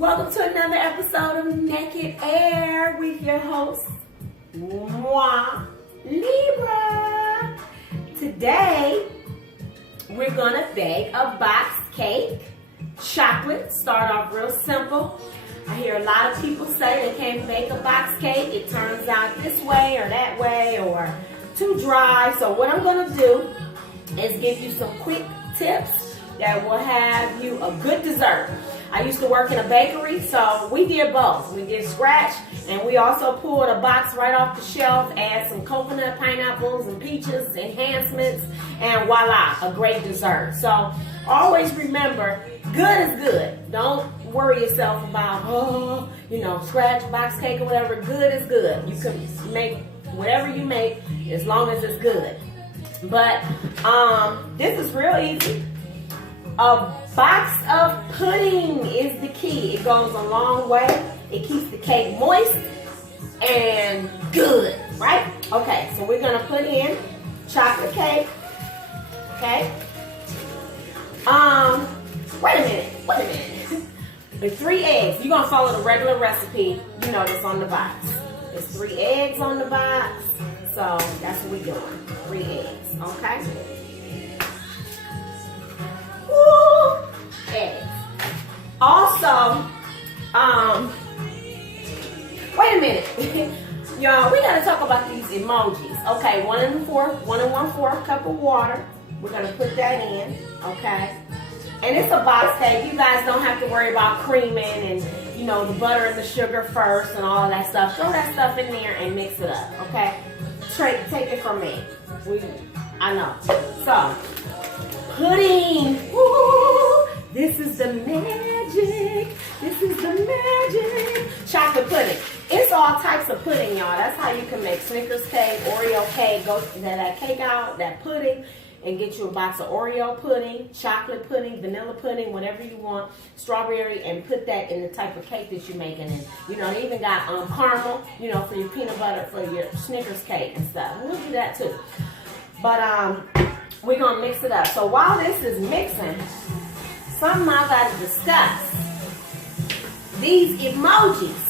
Welcome to another episode of Naked Air with your host, moi, Libra. Today, we're gonna bake a box cake, chocolate. Start off real simple. I hear a lot of people say they can't bake a box cake. It turns out this way or that way or too dry. So what I'm gonna do is give you some quick tips that will have you a good dessert. I used to work in a bakery, so we did both. We did scratch, and we also pulled a box right off the shelf, add some coconut, pineapples, and peaches, enhancements, and voila, a great dessert. So always remember, good is good. Don't worry yourself about, scratch, box cake, or whatever. Good is good. You can make whatever you make as long as it's good. But this is real easy. A box of pudding is the key. It goes a long way. It keeps the cake moist and good, right? Okay, so we're gonna put in chocolate cake. Okay. Wait a minute. The 3 eggs. You're gonna follow the regular recipe, that's on the box. There's 3 eggs on the box. So that's what we're doing. 3 eggs, okay? Woo! Eggs. Also, wait a minute. Y'all, we gotta talk about these emojis. Okay, 1 1/4 cup of water. We're gonna put that in, okay? And it's a box cake. You guys don't have to worry about creaming and, the butter and the sugar first and all of that stuff. Throw that stuff in there and mix it up, okay? Take it from me. I know. So, pudding. Woo! This is the magic. Chocolate pudding. It's all types of pudding, y'all. That's how you can make Snickers cake, Oreo cake. Go that cake out, that pudding, and get you a box of Oreo pudding, chocolate pudding, vanilla pudding, whatever you want, strawberry, and put that in the type of cake that you're making. And they even got caramel, for your peanut butter for your Snickers cake and stuff. We'll do that too. But we're gonna mix it up. So while this is mixing, something I gotta discuss. These emojis.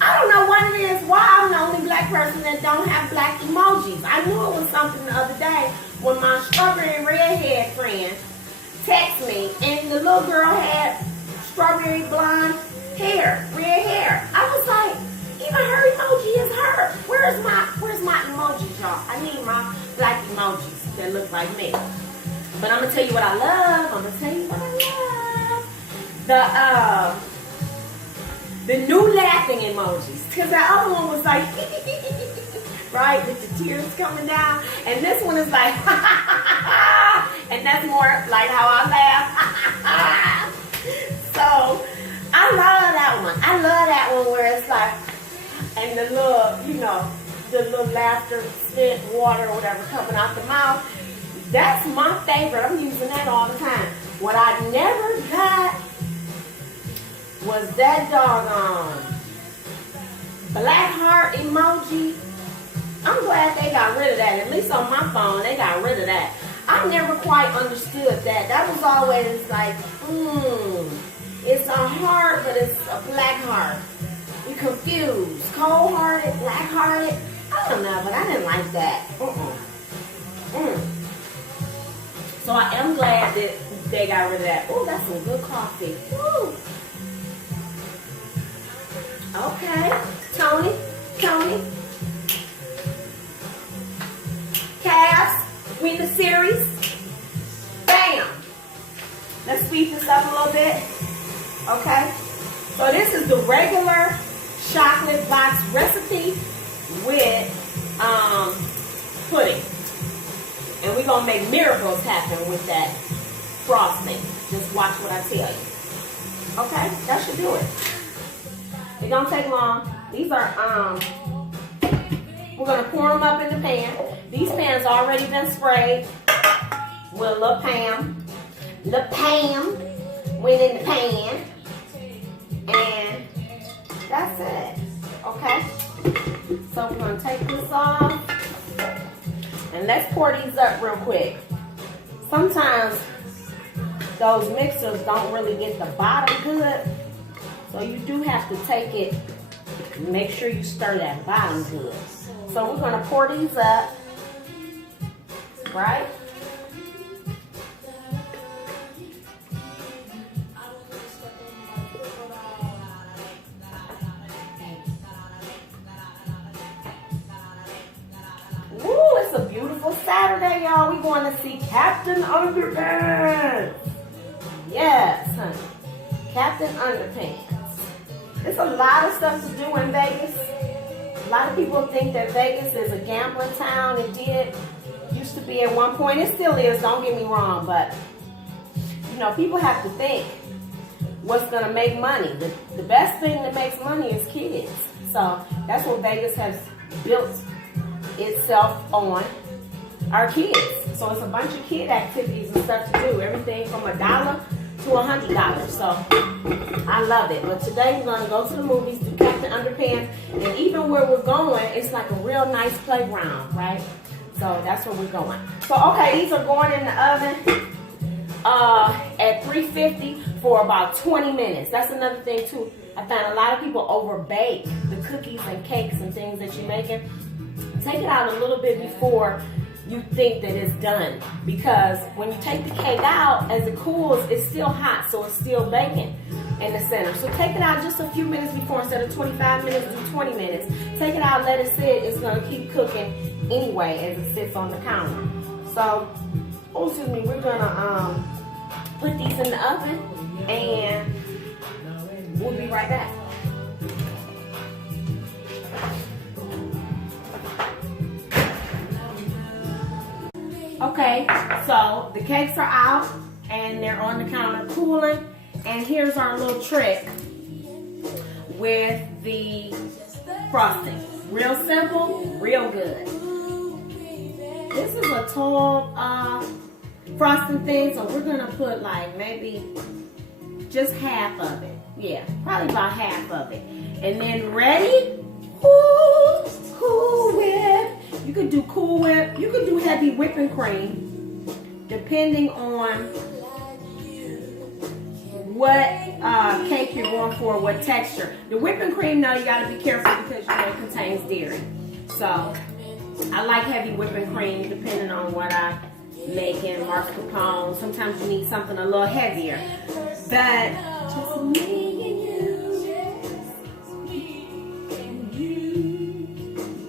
I don't know what it is. Why I'm the only black person that don't have black emojis. I knew it was something the other day when my strawberry redhead friend texted me, and the little girl had strawberry blonde hair, red hair. I was like, even her emoji is her. Where's my emojis, y'all? I need my black emojis that look like me. But I'm gonna tell you what I love. The new laughing emojis. Because the other one was like, right, with the tears coming down. And this one is like, and that's more like how I laugh. So, I love that one. I love that one where it's like, and the little laughter, spit, water, or whatever coming out the mouth. That's my favorite. I'm using that all the time. What I never got was that doggone black heart emoji. I'm glad they got rid of that. At least on my phone, they got rid of that. I never quite understood that. That was always like, it's a heart, but it's a black heart. You confused. Cold-hearted, black-hearted. I don't know, but I didn't like that. So I am glad that they got rid of that. Oh, that's some good coffee. Woo. Okay. Tony. Calves. We in the series. Bam. Let's speed this up a little bit. Okay. So this is the regular chocolate box recipe with pudding. And we're going to make miracles happen with that frosting. Just watch what I tell you. Okay? That should do it. It don't take long. These are, we're going to pour them up in the pan. These pans already been sprayed with La Pam. La Pam went in the pan. And that's it. Okay? So we're going to take this off. And let's pour these up real quick. Sometimes those mixers don't really get the bottom good. So you do have to take it, make sure you stir that bottom good. So we're gonna pour these up, right? Ooh, it's a beautiful Saturday, y'all. We're going to see Captain Underpants. Yes, honey. Captain Underpants. There's a lot of stuff to do in Vegas. A lot of people think that Vegas is a gambling town. It used to be at one point. It still is, don't get me wrong. But, you know, people have to think what's going to make money. The best thing that makes money is kids. So that's what Vegas has built itself on, our kids. So it's a bunch of kid activities and stuff to do. Everything from $1 to $100. So I love it. But today we're going to go to the movies, do Captain Underpants, and even where we're going, it's like a real nice playground, right? So that's where we're going. So okay, these are going in the oven at 350 for about 20 minutes. That's another thing too. I found a lot of people overbake the cookies and cakes and things that you're making. Take it out a little bit before you think that it's done, because when you take the cake out, as it cools, it's still hot, so it's still baking in the center. So take it out just a few minutes before. Instead of 25 minutes, do 20 minutes. Take it out, let it sit. It's going to keep cooking anyway as it sits on the counter. So, oh, excuse me, we're going to put these in the oven, and we'll be right back. Okay, so the cakes are out and they're on the counter cooling. And here's our little trick with the frosting. Real simple, real good. This is a tall frosting thing, so we're gonna put like maybe just half of it. Yeah, probably about half of it. And then ready? Ooh, Cool Whip. You could do Cool Whip. You could do heavy whipping cream, depending on what cake you're going for, what texture. The whipping cream, though, you gotta be careful because you know it contains dairy. So I like heavy whipping cream, depending on what I'm making. Mascarpone. Sometimes you need something a little heavier. But just me and you.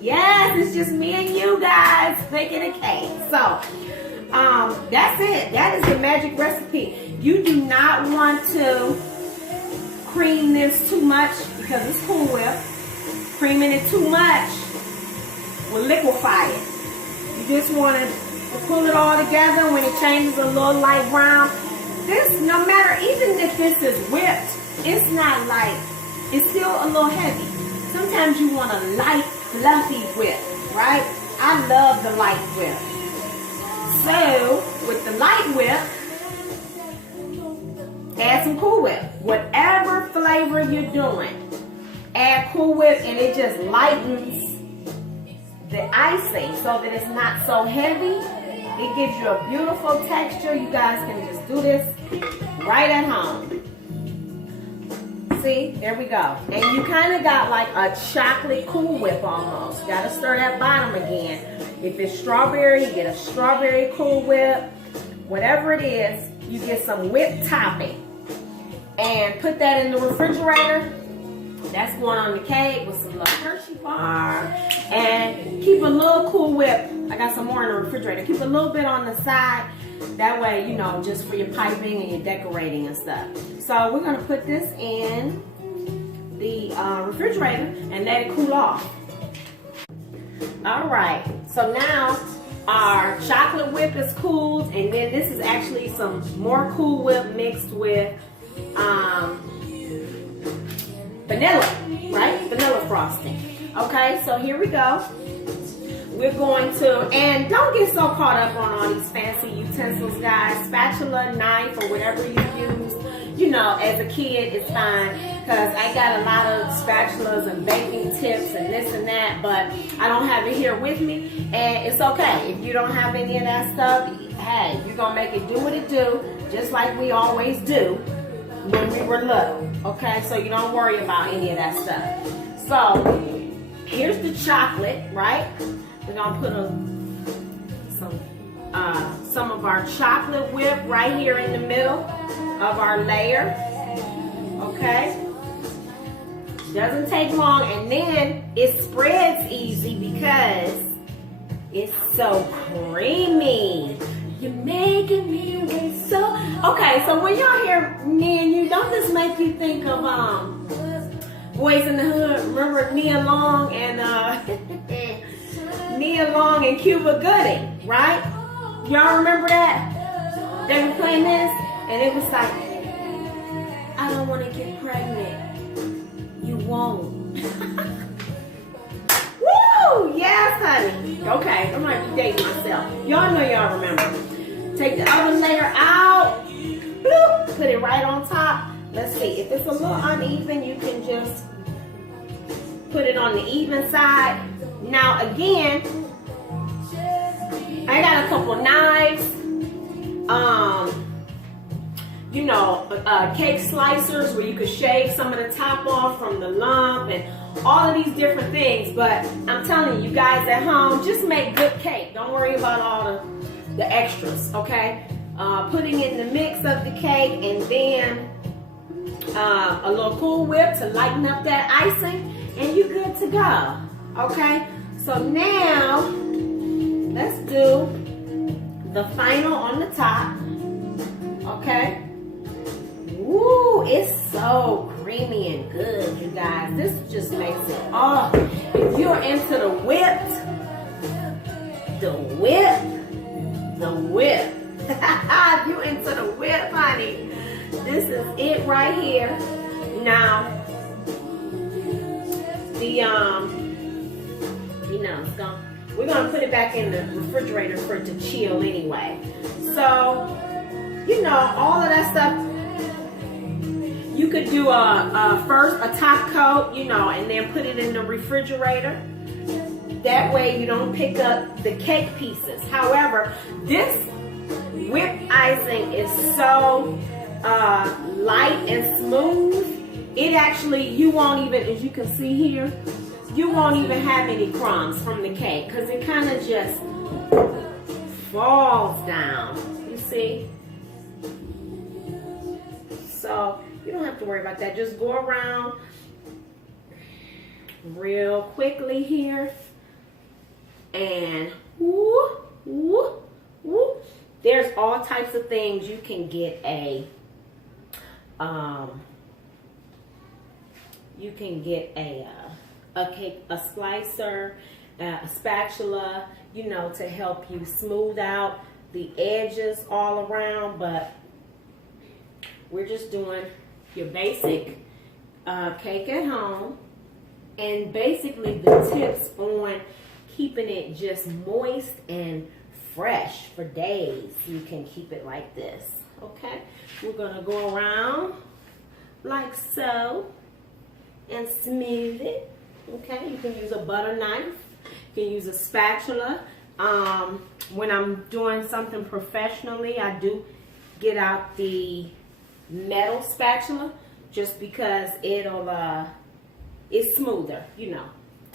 Yes, it's just me and you guys making a cake. So that's it. That is the magic recipe. You do not want to cream this too much because it's Cool Whip. Creaming it too much will liquefy it. You just want to pull it all together when it changes a little light brown. This, no matter, even if this is whipped, it's not light. It's still a little heavy. Sometimes you want a light, fluffy whip, right? I love the light whip. So, with the light whip, add some Cool Whip. Whatever flavor you're doing, add Cool Whip and it just lightens the icing so that it's not so heavy. It gives you a beautiful texture. You guys can just do this right at home. See, there we go. And you kind of got like a chocolate Cool Whip almost. You got to stir that bottom again. If it's strawberry, you get a strawberry Cool Whip. Whatever it is, you get some whipped topping. And put that in the refrigerator. That's going on the cake with some little Hershey bar. And keep a little Cool Whip. I got some more in the refrigerator. Keep a little bit on the side. That way, you know, just for your piping and your decorating and stuff. So we're going to put this in the refrigerator and let it cool off. All right. So now our chocolate whip is cooled. And then this is actually some more Cool Whip mixed with vanilla, right? Vanilla frosting. Okay, so here we go. We're going to, and don't get so caught up on all these fancy utensils, guys. Spatula, knife, or whatever you use. You know, as a kid, it's fine because I got a lot of spatulas and baking tips and this and that, but I don't have it here with me, and it's okay. If you don't have any of that stuff, hey, you're going to make it do what it do, just like we always do when we were little, okay? So you don't worry about any of that stuff. So here's the chocolate, right? We're going to put some of our chocolate whip right here in the middle of our layer, okay? Doesn't take long, and then it spreads easy because it's so creamy. You're making me wait so. Okay, so when y'all hear me and you, don't this make you think of Boys in the Hood? Remember Nia Long and Nia Long and Cuba Gooding, right? Y'all remember that? They were playing this, and it was like, I don't want to get pregnant. You won't. Woo! Yes, honey. Okay, I might be dating myself. Y'all know y'all remember. Take the other layer out. Bloop, put it right on top. Let's see. If it's a little uneven, you can just put it on the even side. Now again, I got a couple knives. You know, cake slicers where you could shave some of the top off from the lump and all of these different things. But I'm telling you guys at home, just make good cake. Don't worry about all the extras, okay? Putting in the mix of the cake, and then a little Cool Whip to lighten up that icing, and you're good to go, okay? So now, let's do the final on the top, okay? Ooh, it's so creamy and good, you guys. This just makes it, oh, if you're into the whip, if you're into the whip, honey, this is it right here. Now, we're gonna put it back in the refrigerator for it to chill anyway. So, all of that stuff. You could do first a top coat, and then put it in the refrigerator. That way you don't pick up the cake pieces. However, this whipped icing is so light and smooth. It actually, you won't even, as you can see here, you won't even have any crumbs from the cake because it kind of just falls down. You see? So you don't have to worry about that. Just go around real quickly here. And whoo, whoo, whoo. There's all types of things you can get a cake, a slicer, a spatula, to help you smooth out the edges all around. But we're just doing your basic cake at home, and basically the tips on keeping it just moist and fresh for days. You can keep it like this, okay? We're gonna go around like so and smooth it, okay? You can use a butter knife, you can use a spatula. When I'm doing something professionally, I do get out the metal spatula just because it's smoother,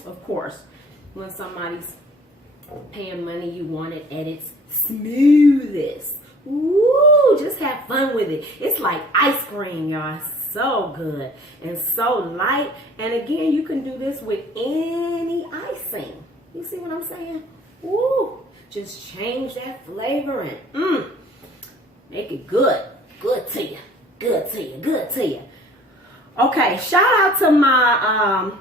of course. When somebody's paying money, you want it at its smoothest. Ooh, just have fun with it. It's like ice cream, y'all. So good and so light. And again, you can do this with any icing. You see what I'm saying? Ooh, just change that flavor and make it good. Good to you. Good to you. Good to you. Okay, shout out to my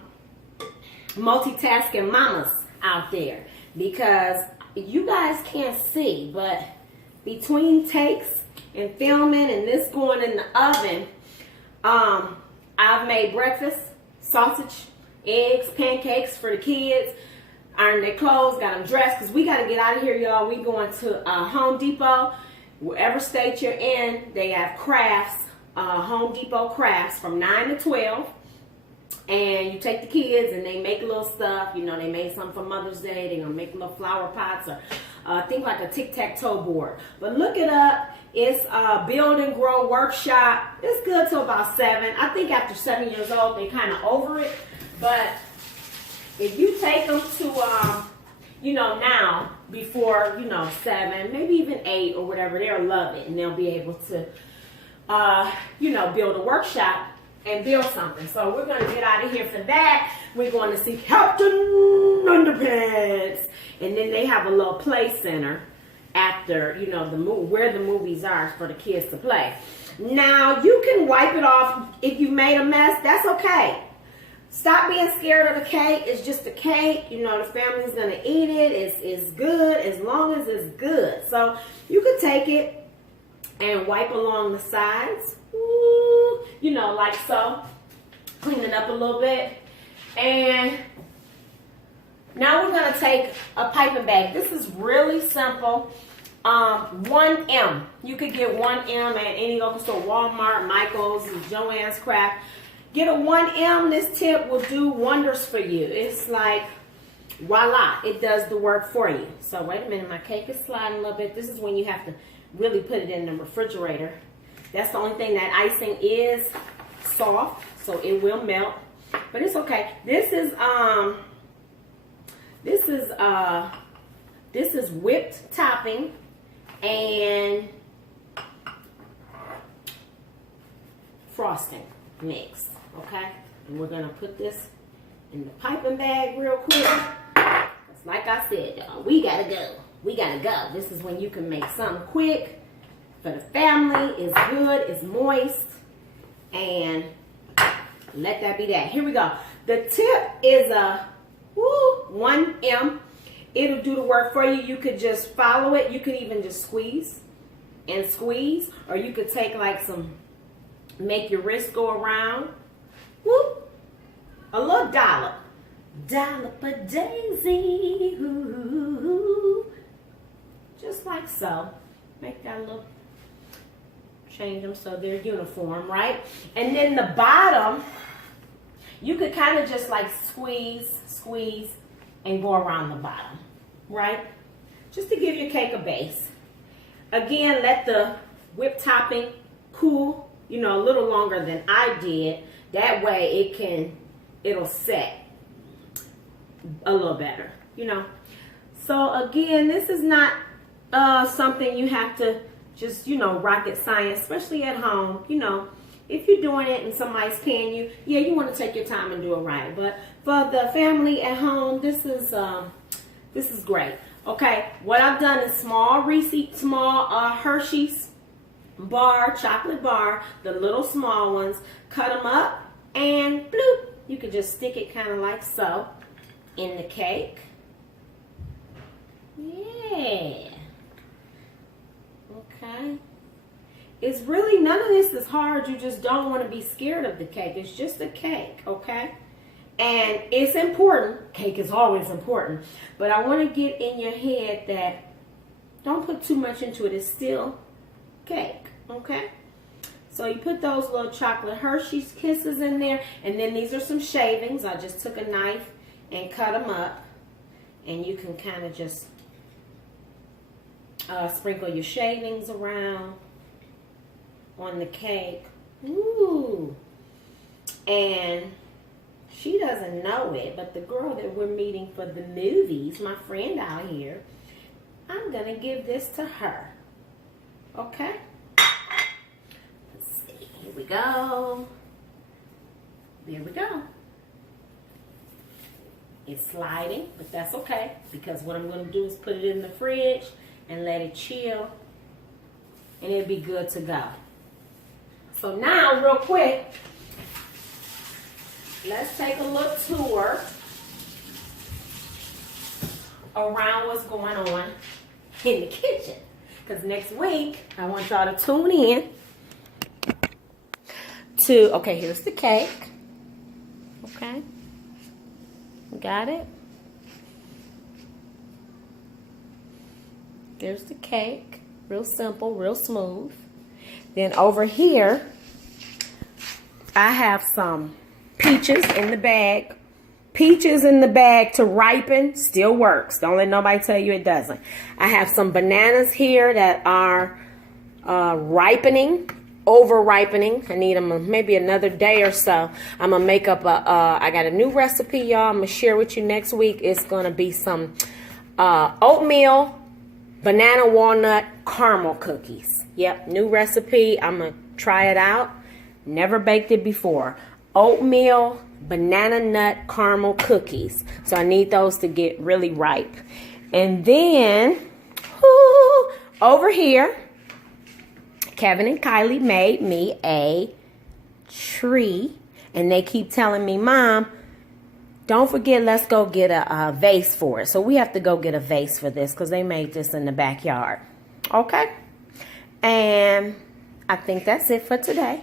multitasking mamas out there, because you guys can't see, but between takes and filming and this going in the oven, I've made breakfast, sausage, eggs, pancakes for the kids, ironed their clothes, got them dressed, because we got to get out of here, y'all. We going to Home Depot. Wherever state you're in, they have crafts, Home Depot crafts from 9 to 12. And you take the kids and they make little stuff. They made something for Mother's Day. They're going to make little flower pots or think like a tic-tac-toe board. But look it up. It's a Build and Grow workshop. It's good till about 7. I think after 7 years old, they're kind of over it. But if you take them to, you know, now, before, you know, 7, maybe even 8 or whatever, they'll love it. And they'll be able to, you know, build a workshop and build something. So we're going to get out of here for that. We're going to see Captain Underpants. And then they have a little play center after, you know, where the movies are for the kids to play. Now, you can wipe it off if you made a mess. That's okay. Stop being scared of the cake. It's just a cake. You know, the family's going to eat it. It's good as long as it's good. So you could take it and wipe along the sides. Ooh, you know, like so. Clean it up a little bit. And now we're going to take a piping bag. This is really simple. 1M. You could get 1M at any local store. Walmart, Michael's, Joann's Craft. Get a 1M. This tip will do wonders for you. It's like, voila, it does the work for you. So wait a minute, my cake is sliding a little bit. This is when you have to really put it in the refrigerator. That's the only thing, that icing is soft, so it will melt. But it's okay. This is whipped topping and frosting mix. Okay, and we're gonna put this in the piping bag real quick. Just like I said, y'all, we gotta go. We gotta go. This is when you can make something quick for the family. It's good, it's moist, and let that be that. Here we go. The tip is a 1M. It'll do the work for you. You could just follow it. You could even just squeeze and squeeze, or you could take like make your wrist go around. Whoop, a little dollop a daisy, ooh, just like so. Make that little, change them so they're uniform, right? And then the bottom, you could kind of just like squeeze, and go around the bottom, right? Just to give your cake a base. Again, let the whipped topping cool, you know, a little longer than I did. That way it'll set a little better, you know. So again, this is not something you have to just, you know, rocket science, especially at home. You know, if you're doing it and somebody's paying you, yeah, you want to take your time and do it right. But for the family at home, this is great. Okay, what I've done is small Hershey's bar, chocolate bar, the little small ones, cut them up, and bloop, you can just stick it kind of like so in the cake. Yeah. Okay. It's really, none of this is hard. You just don't want to be scared of the cake. It's just a cake, okay? And it's important. Cake is always important. But I want to get in your head that don't put too much into it. It's still cake, okay? So you put those little chocolate Hershey's Kisses in there. And then these are some shavings. I just took a knife and cut them up. And you can kind of just sprinkle your shavings around on the cake. Ooh. And she doesn't know it, but the girl that we're meeting for the movies, my friend out here, I'm going to give this to her. Okay? Let's see. Here we go. There we go. It's sliding, but that's okay, because what I'm going to do is put it in the fridge and let it chill, and it'll be good to go. So now, real quick, let's take a little tour around what's going on in the kitchen. Because next week, I want y'all to tune in to, okay, here's the cake. Okay. Got it? There's the cake. Real simple, real smooth. Then over here, I have some peaches in the bag. peaches in the bag to ripen. Still works. Don't let nobody tell you it doesn't. I have some bananas here that are ripening, over ripening. I need them maybe another day or so. I'm gonna make up I got a new recipe, y'all. I'm gonna share with you next week. It's gonna be some oatmeal banana walnut caramel cookies. Yep, new recipe. I'm gonna try it out. Never baked it before. Oatmeal banana nut caramel cookies. So I need those to get really ripe. And then over here, Kevin and Kylie made me a tree, and they keep telling me, Mom, don't forget, let's go get a vase for it. So we have to go get a vase for this because they made this in the backyard. Okay? And I think that's it for today.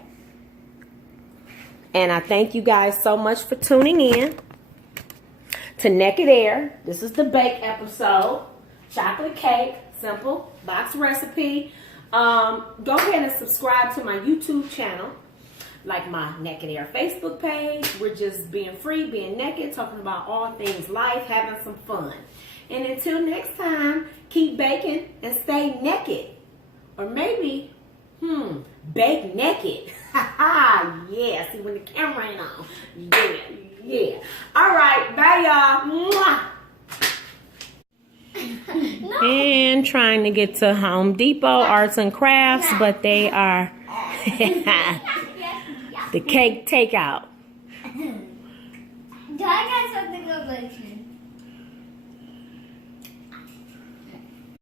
And I thank you guys so much for tuning in to Naked Air. This is the bake episode. Chocolate cake, simple box recipe. Go ahead and subscribe to my YouTube channel, like my Naked Air Facebook page. We're just being free, being naked, talking about all things life, having some fun. And until next time, keep baking and stay naked. Or maybe, bake naked. Yeah, see when the camera ain't on. Yeah. All right, bye y'all. And trying to get to Home Depot Arts and Crafts, but they are the cake takeout. I got something to let you know.